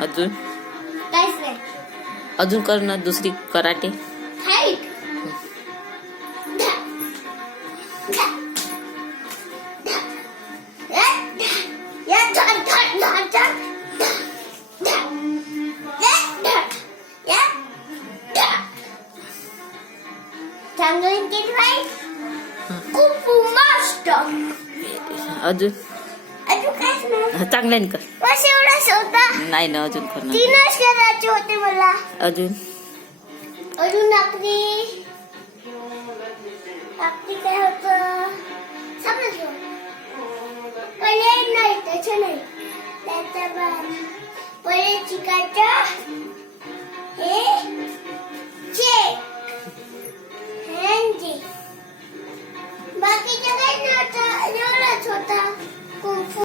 अजून काहीच नाही. अजून कर ना दुसरी कराटे. हाईट. चांगलं केलं बाई. खूप मस्त. अजून अजून काहीच नाही. चांगल्याने कर. बस एवढाच होता. नाही ना अजून कर ना. 3च करायचे होते मला. अजून अजून आखरी काय होतं समजलं. पहिले नाही त्याचं नाही. त्याच्या पहिले चिकायचं हे चेक बाकीचं काही नव्हतं. एवढंच होता.